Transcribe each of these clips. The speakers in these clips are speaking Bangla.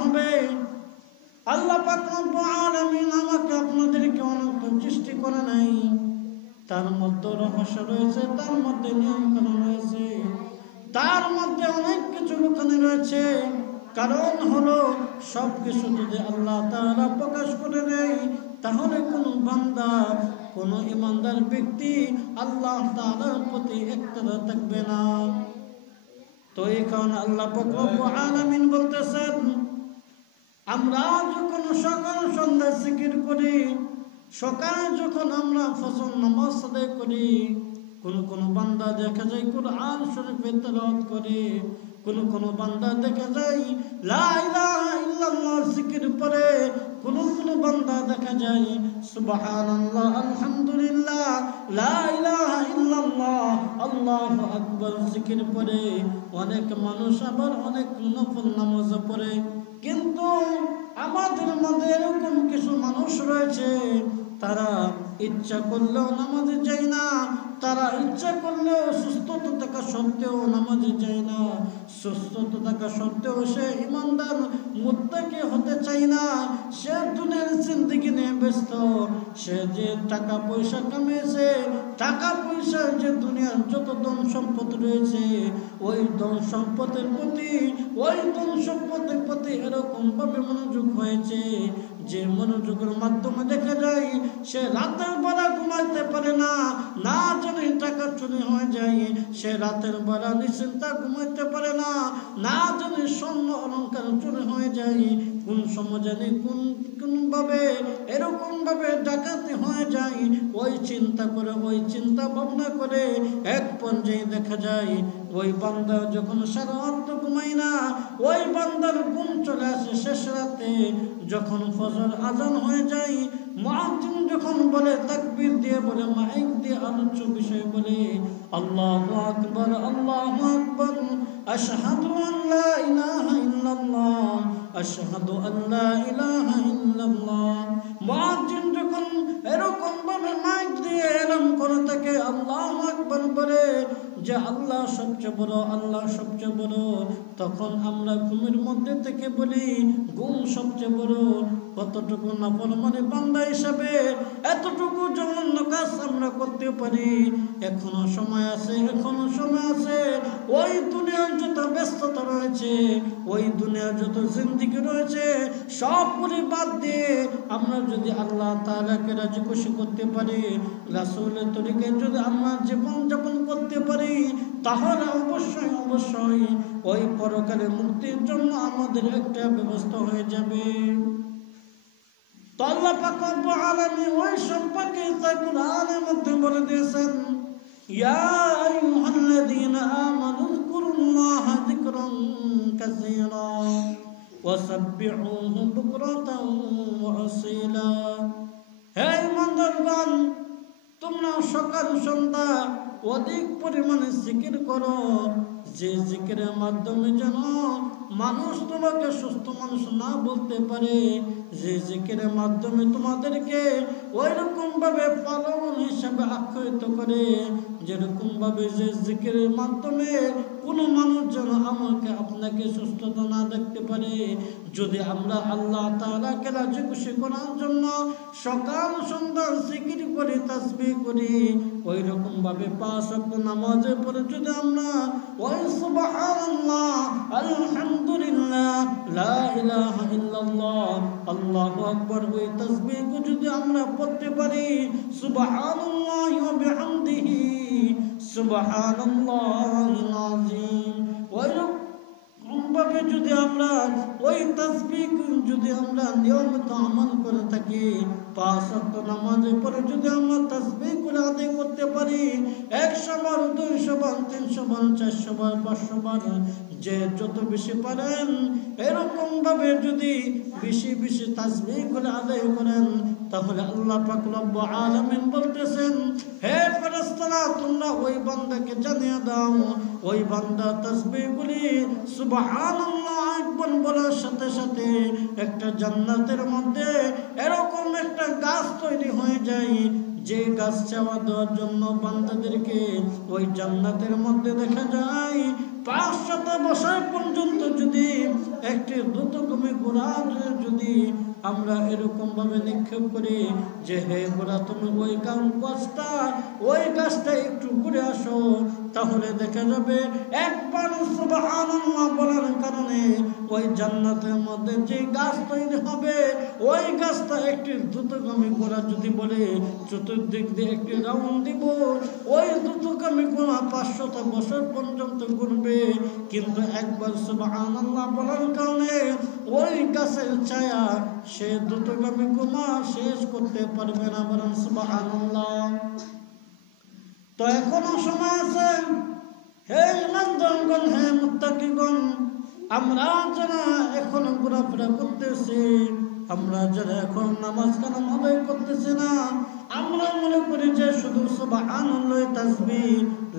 হবে। আল্লাহ পাক রব্বুল আলামিন আমাকে আপনাদেরকে অনন্ত সৃষ্টি করে নাই, তার মধ্যে রহস্য রয়েছে, তার মধ্যে নিয়ম কানুন রয়েছে, তার মধ্যে অনেক কিছু লুকানো রয়েছে। কারণ হলো সব কিছু যদি আল্লাহ তাআলা প্রকাশ করে দেয়, তাহলে কোনো বান্দা, কোনো ইমানদার ব্যক্তি আল্লাহ তাআলার প্রতি ইক্তেদা থাকবে না। তো এই কারণে আল্লাহ পাক রব্বুল আলামিন বলতেছেন, আমরা যখন সকাল সন্ধ্যা জিকির করি, সকালে যখন আমরা ফজর নামাজ আদায় করি, কোন বান্দা দেখা যায় কুরআন শরীফের তেলাওয়াত করে, কোন বান্দা দেখা যায় লা ইলাহা ইল্লাল্লাহ জিকির পড়ে, কোন বান্দা দেখা যায় সুবহানাল্লাহ আলহামদুলিল্লাহ লা ইলাহা ইল্লাল্লাহ আল্লাহু আকবার জিকির পড়ে। অনেক মানুষ আবার অনেক নফল নামাজ পড়ে। কিন্তু আমাদের মধ্যে এরকম কিছু মানুষ রয়েছে, তারা ইচ্ছা করলেও নামাজে যায় না, তারা ইচ্ছা করলেও সুস্থতা থাকা সত্ত্বেও নামাজে যায় না, সুস্থতা থাকা সত্ত্বেও সে ইমানদার মুত্তাকি হতে চায় না। সে দুনিয়ার জিন্দেগি নিয়ে ব্যস্ত। সে যে টাকা পয়সা কামিয়েছে, টাকা পয়সা যে দুনিয়ার যত ধন সম্পদ রয়েছে, ওই ধন সম্পদের প্রতি, ওই ধন সম্পদের প্রতি এরকম ভাবে মনোযোগ হয়েছে যে মনোযোগের মাধ্যমে দেখা যায় সে রাতের বেলা ঘুমাইতে পারে না, না জানি টাকা চুরি হয়ে যায়। সে রাতের বেলা নিশ্চিন্তা ঘুমাইতে পারে না, না জানি স্বর্ণ অলংকার চুরি হয়ে যায়। কোন সময় জানি কোন ভাবে এরকম ভাবে ডাকাতি হয়ে যায়। ওই চিন্তা করে, ওই চিন্তা ভাবনা করে এক পর্যায়ে দেখা যায় ওই বান্দা যখন সারা রাত ঘুমায় না, ওই বান্দার ঘুম চলে আসে শেষ রাতে, যখন ফজর আজান হয়ে যায়, মুয়াজ্জিন যখন বলে, তাকবীর দিয়ে বলে, মাইক দিয়ে আলোচ্য বিষয় বলে, আল্লাহু আকবার আল্লাহু আকবার, আশহাদু আল্লা ইলাহা ইল্লাল্লাহ আশহাদু আল্লা ইলাহা ইল্লাল্লাহ। মুয়াজ্জিন যখন এরকম ভাবে মাইক দিয়ে এলান করে থাকে, আল্লাহু আকবার বলে যে আল্লাহ সবচেয়ে বড়, আল্লাহ সবচেয়ে বড়, তখন আমরা ঘুমের মধ্যে থেকে বলি ঘুম সবচেয়ে বড়। কতটুকু নাফরমানি বান্দা হিসাবে এতটুকু জঘন্য কাজ আমরা করতে পারি। এখনো সময় আছে, এখনো সময় আছে। ওই দুনিয়ার যত ব্যস্ততা রয়েছে, ওই দুনিয়ার যত জিন্দেগি রয়েছে, সব বাদ দিয়ে আমরা যদি আল্লাহ তাআলাকে রাজি খুশি করতে পারি, রাসূলের তরিকায় যদি আমরা জীবন যাপন করতে পারি, তাহলে অবশ্যই অবশ্যই ওই পরকালে মুক্তির জন্য আমাদের একটা ব্যবস্থা হয়ে যাবে। তো আল্লাহ পাক রব্বুল আলামিন ওই সম্পর্কে তার কুরআনের মধ্যে বলে দিয়েছেন, ইয়া আইয়ুহাল্লাযীনা আমানু যকুরুল্লাহা যিকরান কাসীরা ওয়াসাব্বিহুহু বুকরাতাও ওয়া আসীলা। হে ঈমানদারগণ, তোমরা সকাল সন্ধ্যা অধিক পরিমাণে জিকির করো, যে জিকিরের মাধ্যমে যেন মানুষ তোমাকে সুস্থ মানুষ না বলতে পারে, যে জিকিরের মাধ্যমে তোমাদেরকে ওই রকম ভাবে পালন হিসাবে আখ্যায়িত করে, যেরকম ভাবে যে জিকিরের মাধ্যমে কোনো মানুষ যেন আমাকে আপনাকে সুস্থতা না দেখতে পারে। যদি আমরা আল্লাহ তাআলাকে রাজি খুশি করার জন্য সকাল সন্ধ্যা জিকির করি, তাসবিহ করি, ওই রকম ভাবে 5 ওয়াক্ত নামাজের পরে যদি আমরা ওই সুবহানাল্লাহ আলহামদুলিল্লাহ লা ইলাহা ইল্লাল্লাহ আল্লাহু আকবার ওই তাসবিহ যদি আমরা পড়তে পারি, সুবহানাল্লাহি ওয়া বিহামদিহি সুবহানাল্লাহিল আযীম, ওই ভাবে যদি আমরা ওই তাসবিহ যদি আমরা নিয়মিত আমল করে থাকি, 5 ওয়াক্ত নামাজের পরে যদি আমরা তাসবিহ করে আদায় করতে পারি, 100 বার 200 বার 300 বার 400 বার 500 বার, যে যত বেশি পারেন এরকম ভাবে যদি বেশি বেশি তাসবিহ করে আদায় করেন, তাহলে আল্লাহ পাক রব্বুল আলামিন বলতেছেন, হে ফেরেশতারা, তোমরা ওই বান্দাকে জানিয়ে দাও, ওই বান্দা তাসবিহ বলি সুবহানাল্লাহ একবার বলার সাথে সাথে একটা জান্নাতের মধ্যে এরকম একটা গাছ তৈরি হয়ে যায়, যে গাছ চাওয়া দেওয়ার জন্য বান্দাদেরকে ওই জান্নাতের মধ্যে দেখা যায় 500 বছর পর্যন্ত যদি একটি দ্রুতগামী ঘোড়া যদি আমরা এরকম ভাবে নিক্ষেপ করি যে হে ঘোড়া তুমি ওই গাছটা একটু ঘুরে আসো, তাহলে দেখা যাবে একবার সুবহানাল্লাহ বলার কারণে ওই জান্নাতের মধ্যে যে গাছ তৈরি হবে ওই গাছটা একটি দ্রুতগামী ঘোড়া যদি বলে চতুর্দিক দিয়ে একটি রাউন্ড দিব, ওই দ্রুতগামী ঘোড়া 500 বছর পর্যন্ত ঘুরবে, কিন্তু একবার সুবহানাল্লাহ বলার কারণে ওই গাছের ছায়া সে দ্রুতগামী ঘোড়া শেষ করতে পারবে না। বলেন সুবহানাল্লাহ। তো এখনো সময় আছে, হে ইমানদারগণ, হে মুত্তাকিগণ, আমরা যারা এখন ঘোরাফেরা করতেছি, আমরা যারা এখন নামাজ কালাম আদায় করতেছি না, আমরা মনে করি যে শুধু সুবহানাল্লাহ তাসবিহ,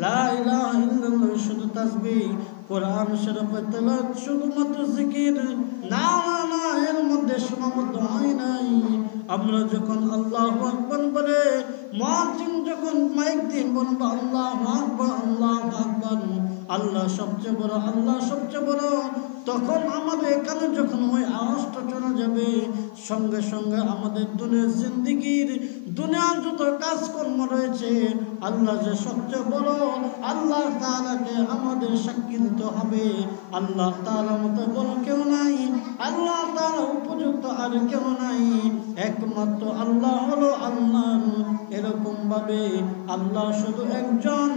লা ইলাহা ইল্লাল্লাহ শুধু তাসবিহ, কোরআন শরীফ তেলাওয়াত শুধুমাত্র জিকির, না না না, এর মধ্যে সীমাবদ্ধ হয় নাই। আমরা যখন আল্লাহু আকবার বলে, মুয়াজ্জিন যখন মাইক দিয়ে বলবো আল্লাহু আকবার আল্লাহু আকবার, আল্লাহ সবচেয়ে বড়, আল্লাহ সবচেয়ে বড়, তখন আমাদের কানে যখন ওই আওয়াজটা চলে যাবে, সঙ্গে সঙ্গে আমাদের দুনিয়ার জিন্দেগির দুনিয়ার যত কাজকর্ম রয়েছে, আল্লাহ যে সবচেয়ে বড়, আল্লাহ তাআলাকে আমাদের সাক্ষী দিতে হবে। আল্লাহ তাআলার মতো বড় কেউ নাই, আল্লাহ তাআলা উপযুক্ত আর কেউ নাই, একমাত্র আল্লাহ হলো আল্লাহ। এরকম ভাবে আল্লাহ শুধু একজন,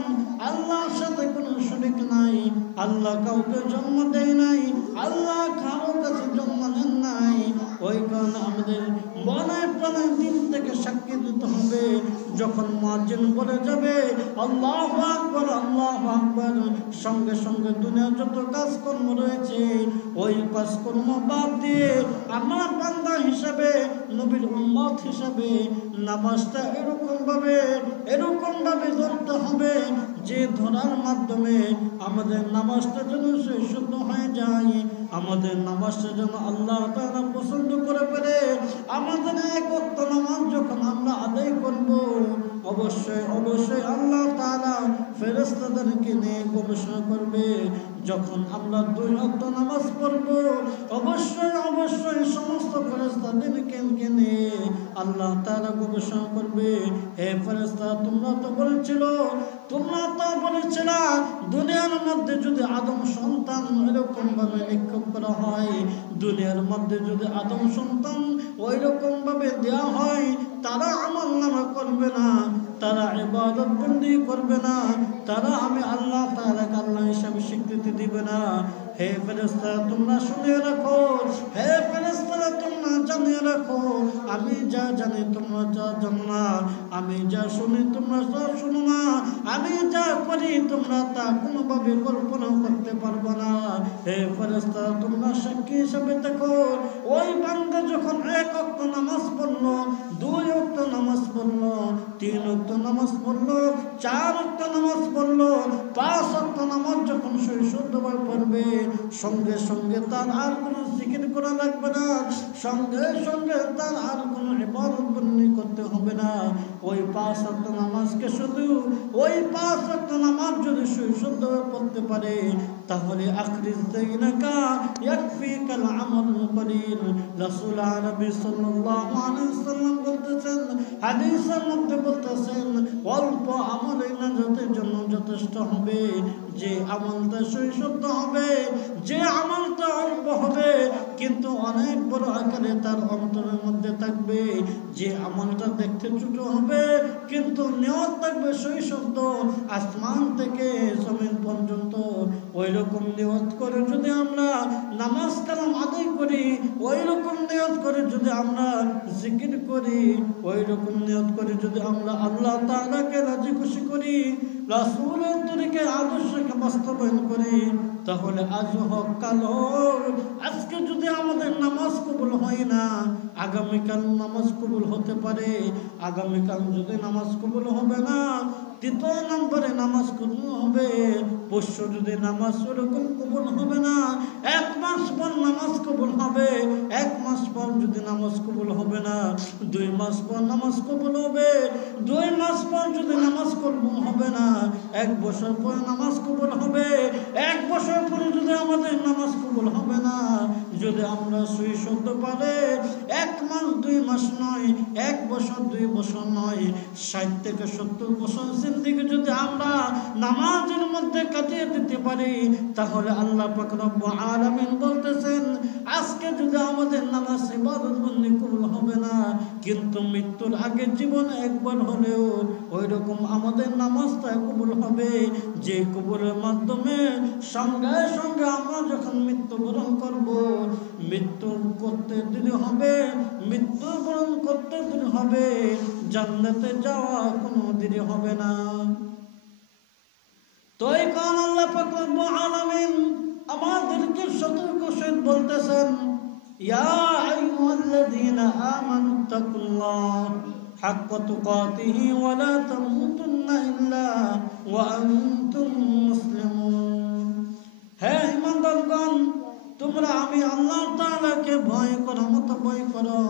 আল্লাহর সাথে কোনো শরীক নাই, আল্লাহ কাউকে জন্ম দেয় নাই, আল্লাহ কারোর কাছে জন্ম নেন নাই। ওই কারণে আমাদের মনে প্রাণে দিন থেকে সাক্ষী দিতে হবে, যখন মুয়াজ্জিন বলে যাবে আল্লাহু আকবার আল্লাহু আকবার, সঙ্গে সঙ্গে দুনিয়ার যত কাজকর্ম রয়েছে ওই কাজকর্ম বাদ দিয়ে আমরা বান্দা হিসাবে, নবীর উম্মত হিসাবে নামাজটা এরকম ভাবে ধরতে হবে যে ধরার মাধ্যমে আমাদের নামাজটা যেন শুদ্ধ হয়ে যায়, আমাদের নামাজটা যেন আল্লাহ তাআলা পছন্দ করে ফেলে। আমাদের এক ওয়াক্ত নামাজ যখন আমরা আদায় করব, অবশ্যই অবশ্যই আল্লাহ তাআলা ফেরেশতাদেরকে নিয়ে গবেষণা করবে। যখন আমরা 2 ওয়াক্ত নামাজ পড়ব, অবশ্যই অবশ্যই সমস্ত ফেরেশতাদেরকে নিয়ে আল্লাহ তাআলা গবেষণা করবে, হে ফেরেশতা তোমরা তো বলেছিলা দুনিয়ার মধ্যে যদি আদম সন্তান এরকম ভাবে নিক্ষেপ করা হয়, দুনিয়ার মধ্যে যদি আদম সন্তান ওই রকম ভাবে দেওয়া হয়, তারা আমল নামা করবে না, তারা ইবাদত বন্দি করবে না, তারা আমি আল্লাহ তাআলাকে আল্লাহ হিসাবে স্বীকৃতি দিবে না। হে ফেরেশতা তোমরা শুনে রাখো, হে ফেরেশতা তোমরা জানিয়ে রাখো, আমি যা জানি তোমরা যা জানো না, আমি যা শুনি তোমরা তা শুনো না, আমি যা করি তোমরা তা কোনোভাবে কল্পনা করতে পারবো না। হে ফেরেশতা তোমরা সাক্ষী হিসাবে দেখো, ওই বান্দা যখন 1 ওয়াক্ত নামাজ পড়লো, 2 ওয়াক্ত নামাজ পড়লো, 3 ওয়াক্ত নামাজ পড়লো, 4 ওয়াক্ত নামাজ পড়লো, 5 ওয়াক্ত নামাজ যখন শুদ্ধভাবে পড়বে, সঙ্গে সঙ্গে তার আর কোনো জিকির করা লাগবে না, সঙ্গে সঙ্গে তার আর কোনো ইবাদত বন্দি করতে হবে না। ওই 5 ওয়াক্ত নামাজকে শুধু ওই 5 ওয়াক্ত নামাজ যদি শুদ্ধভাবে পড়তে পারে, তাহলে আখরিজ দাইনাকা ইয়াকফিকাল আমালুল কলিল। রাসূল আরবি সাল্লাল্লাহু আলাইহি ওয়াসাল্লাম বলতেছেন, হাদিসের মধ্যে বলতেছেন, অল্প আমলে নাজাতের জন্য যথেষ্ট হবে। যে আমলটা শুদ্ধ হবে, যে আমলটা অল্প হবে কিন্তু অনেক বড় আকারে তার অন্তরের মধ্যে থাকবে, যে আমলটা দেখতে ছোট হবে কিন্তু নিয়ত থাকবে শুদ্ধ, আসমান থেকে জমিন পর্যন্ত ওই রকম নিয়ত করে যদি আমরা নামাজ কালাম আদায় করি, ওই রকম নিয়ত করে যদি আমরা জিকির করি, ওই রকম নিয়ত করে যদি আমরা আল্লাহ তাআলাকে রাজি খুশি করি, রাসূলের তরিকার আদর্শকে বাস্তবায়ন করি, তাহলে আজ হোক কাল হোক, আজকে যদি আমাদের নামাজ কবুল হয় না, আগামীকাল নামাজ কবুল হতে পারে। আগামীকাল যদি নামাজ কবুল হবে না, 3 নম্বরে নামাজ কবুল হবে। পরশু যদি নামাজ ওরকম কবুল হবে না, 1 মাস পর নামাজ কবুল হবে, 1 মাস পর যদি নামাজ কবুল হবে না, 2 মাস পর নামাজ কবুল হবে, 2 মাস পর যদি নামাজ কবুল হবে না, 1 বছর পর নামাজ কবুল হবে, 1 বছর পরে যদি আমাদের নামাজ কবুল হবে না, যদি আমরা সহি শব্দ পারে 1 মাস 2 মাস নয়, 1 বছর 2 বছর নয়, 60 থেকে 70 বছর জিন্দেগি যদি আমরা নামাজের মধ্যে কাটিয়ে দিতে পারি, তাহলে আল্লাহ পাক রব্বুল আলামিন বলতেছেন আজকে যদি আমাদের নামাজ ইবাদত বন্দি কবুল হবে না, কিন্তু মৃত্যুর আগে জীবনে একবার হলেও ওই রকম আমাদের নামাজটা কবুল হবে, যে কবুলের মাধ্যমে সঙ্গে সঙ্গে আমরা যখন মৃত্যুবরণ করব, মৃত্যু করতে দেরি হবে, মৃত্যুবরণ করতে দেরি হবে, জান্নাতে যাওয়া কোনো দেরি হবে না। তো এই কারণে আল্লাহ পাক রব্বুল আলামিন আমাদেরকে সতর্ক সহিত বলতেছেন, ইয়া আইয়ুহাল্লাযীনা আমানুত্তাকুল্লাহ হাক্কা তুকাতিহি ওয়া লা তামুতুন্না ইল্লা ওয়া আনতুম মুসলিমুন। হে ঈমানদারগণ, তোমরা আমি আল্লাহ তাআলাকে ভয় করার মতো ভয় করো,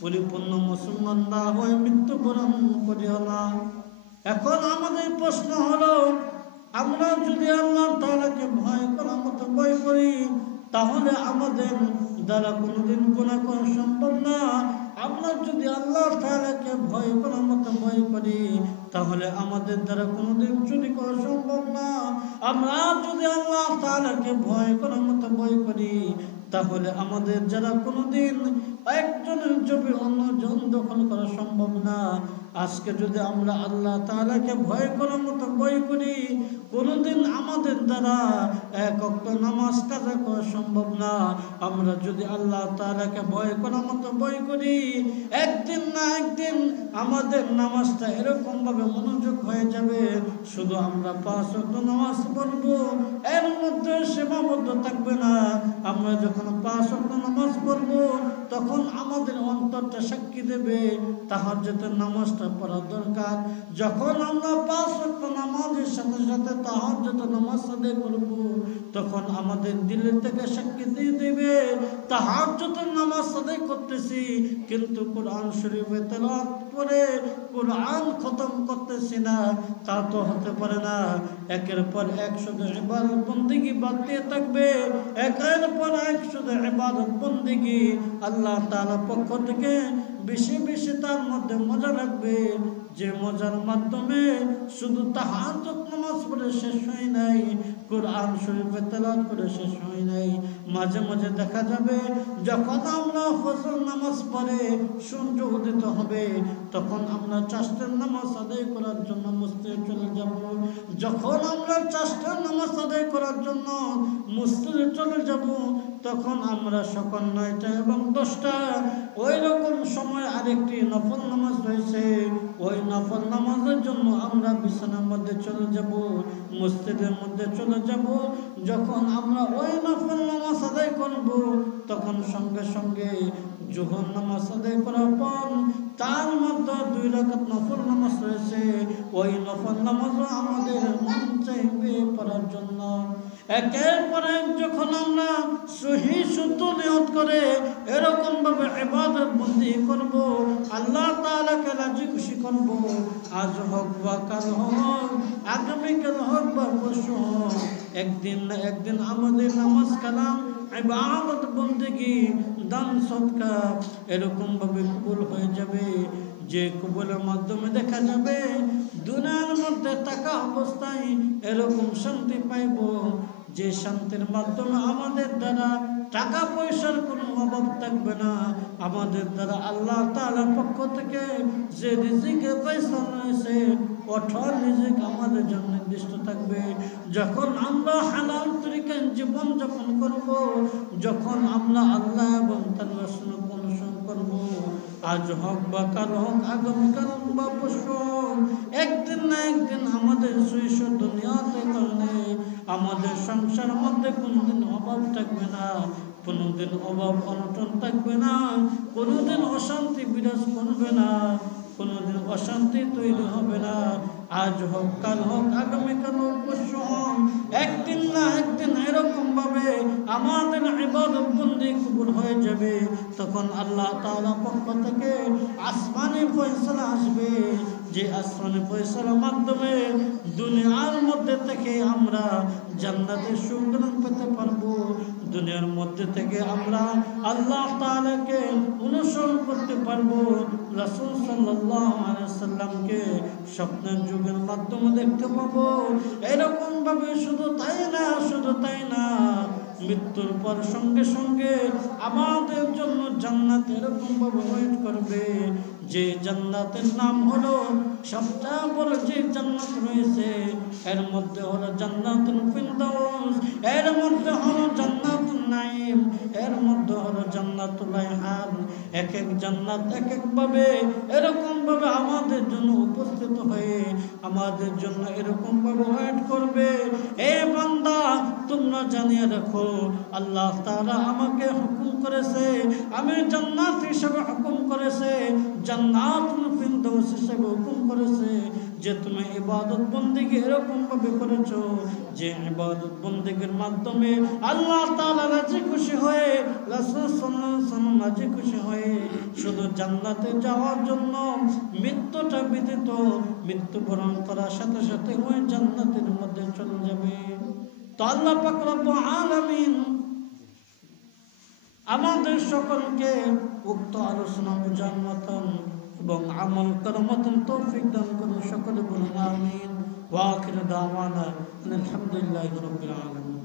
পরিপূর্ণ মুসলমান না হয়ে মৃত্যুবরণ করিও না। এখন আমাদের প্রশ্ন হলো, আমরা যদি আল্লাহ তাআলাকে ভয় করার মতো ভয় করি, তাহলে আমাদের দ্বারা কোনোদিন গুনাহ করা সম্ভব না। আমরা যদি আল্লাহ তাআলাকে ভয় করার মতো ভয় করি, তাহলে আমাদের দ্বারা কোনোদিন চুরি করা সম্ভব না। আমরা যদি আল্লাহ তাআলাকে ভয় করার মতো ভয় করি, তাহলে আমাদের যারা কোনোদিন একজনের জমি অন্যজন দখল করা সম্ভব না। আজকে যদি আমরা আল্লাহ তাআলাকে ভয় করার মতো ভয় করি, কোনোদিন আমাদের দ্বারা 1 ওয়াক্ত নামাজ কাজা করা সম্ভব না। আমরা যদি আল্লাহ তাআলাকে ভয় করার মতো ভয় করি, একদিন না একদিন আমাদের নামাজটা এরকম ভাবে মনোযোগ হয়ে যাবে, শুধু আমরা 5 ওয়াক্ত নামাজ পড়ব, এর মধ্যে সীমাবদ্ধ থাকবে না। আমরা যখন 5 ওয়াক্ত নামাজ পড়ব, তখন আমাদের অন্তরটা সাক্ষী দেবে তাহাজ্জুদের নামাজটা পড়া দরকার। যখন আমরা 5 ওয়াক্ত নামাজের সাথে সাথে তাহাজ্জুদের নামাজ আদায় করব, তখন আমাদের দিলের থেকে সাক্ষী দিয়ে দেবে তাহাজ্জুদের নামাজ আদায় করতেছি, কিন্তু কোরআন শরীফে তেলাওয়াত করে কোরআন খতম করতেছি না। তা তো হতে পারে না। একের পর এক শুধু ইবাদত বন্দেগী বাড়তে থাকবে, একের পর এক শুধু ইবাদত বন্দেগী। আল্লাহ তাআলার পক্ষ থেকে বেশি বেশি তার মধ্যে মজা লাগবে, যে মজার মাধ্যমে শুধু তাহাজ্জুদ নামাজ পড়ে শেষ হয় নাই, কোরআন শরীফে তেলাওয়াত করে শেষ হয় নাই। মাঝে মাঝে দেখা যাবে যখন আমরা ফজর নামাজ পড়ে সূর্য উদিত হবে, তখন আমরা চাষের নামাজ আদায় করার জন্য মসজিদে চলে যাব। যখন আমরা চাষের নামাজ আদায় করার জন্য মসজিদে চলে যাব, তখন আমরা সকাল 9টা এবং 10টা ওই রকম সময় আরেকটি নফল নামাজ রয়েছে, ওই নফল নামাজের জন্য আমরা বিছানার মধ্যে চলে যাব, মসজিদের মধ্যে চলে যাব। যখন আমরা ওই নফল নামাজ আদায় করব, তখন সঙ্গে সঙ্গে জোহর নামাজ আদায় করার পর তার মধ্যে 2 রাকাত নফল নামাজ রয়েছে, ওই নফল নামাজও আমাদের মন চাইবে পড়ার জন্য। একের পর এক যখন আমরা সহি শুদ্ধ নিয়ত করে এরকম ভাবে ইবাদত বন্দি করব, আল্লাহ তাআলাকে রাজি খুশি করব, আজ হোক বা কাল হোক, আগামীকাল হোক বা পরশু হোক, একদিন না একদিন আমাদের নামাজ কালাম ইবাদত বন্দেগী দান সদকা এরকম ভাবে কবুল হয়ে যাবে, যে কবুলের মাধ্যমে দেখা যাবে দুনিয়ার মধ্যে থাকা অবস্থায় এরকম শান্তি পাইব, যে শান্তির মাধ্যমে আমাদের দ্বারা টাকা পয়সার কোনো অভাব থাকবে না। আমাদের দ্বারা আল্লাহ তাআলার পক্ষ থেকে যে রিজিকের পয়সা রয়েছে, কঠোর রিজিক আমাদের জন্য নির্দিষ্ট থাকবে। যখন আমরা হালাল তরিকায় জীবন যাপন করব, যখন আমরা আল্লাহ এবং তার রাসূল অনুসরণ করব, আজ হোক বা কাল হোক, আগামীকাল বা পরশু হোক, একদিন না একদিন আমাদের সুইশ দুনিয়াতে কারণে আমাদের সংসার মধ্যে কোনোদিন অভাব থাকবে না, কোনোদিন অভাব অনটন থাকবে না, কোনোদিন অশান্তি বিরাজ করবে না, কোনোদিন অশান্তি তৈরি হবে না। আজ হোক, কাল হোক, আগামীকাল হোক, পরশু হোক, একদিন না একদিন এরকম ভাবে আমাদের ইবাদত বন্দি কবুল হয়ে যাবে। তখন আল্লাহ তাআলা পক্ষ থেকে আসমানি ফয়সালা আসবে, যে আসমানি ফয়সালার মাধ্যমে দুনিয়ার মধ্যে থেকে আমরা জান্নাতের সুগ্রাণ পেতে পারবো। দুনিয়ার মধ্যে থেকে আমরা আল্লাহ তাআলাকে অনুসরণ করতে পারবো। রাসূল সাল্লাল্লাহু আলাইহি সাল্লামকে স্বপ্নের যুগের মাধ্যমে দেখতে পাবো। এরকম ভাবে শুধু তাই না, শুধু তাই না, মৃত্যুর পর সঙ্গে সঙ্গে আমাদের জন্য জান্নাত এরকম ভাবে ওয়েট করবে, যে জান্নাতের নাম হলো, সবচেয়ে বড় যে জান্নাত রয়েছে এর মধ্যে হলো জান্নাতুল ফিরদাউস, এর মধ্যে হলো জান্নাতুন নাঈম, এর মধ্যে হলো জান্নাতুল রায়হান। এক এক জান্নাত এক এক ভাবে এরকম ভাবে আমাদের জন্য উপস্থিত হয়ে আমাদের জন্য এরকম ভাবে ওয়েট করবে। এ বান্দা, তোমরা জানিয়ে রাখো, আল্লাহ তাআলা আমাকে হুকুম করেছে, আমি জান্নাত হিসেবে হুকুম করেছে, জান্নাতুল ফিরদাউস হিসেবে হুকুম করেছে, যে তুমি ইবাদত বন্দেগী এরকম ভাবে করেছো, যে ইবাদত বন্দেগীর মাধ্যমে আল্লাহ তাআলা রাজি খুশি হয়ে, রাসূল সাল্লাল্লাহু আলাইহি ওয়াসাল্লাম রাজি খুশি হয়ে শুধু জান্নাতে যাওয়ার জন্য মৃত্যুটা ব্যতীত, মৃত্যুবরণ করার সাথে সাথে ওই জান্নাতের মধ্যে চলে যাবে। তো আল্লাহ পাক রব্বুল আলামিন আমাদের সকলকে উক্ত আলোচনা বোঝার মতন এবং আমল করার মতন তৌফিক দান করুন। সকলে বলুন আমিন। ওয়া আখিরু দাওয়ানা আলহামদুলিল্লাহি রাব্বিল আলামিন।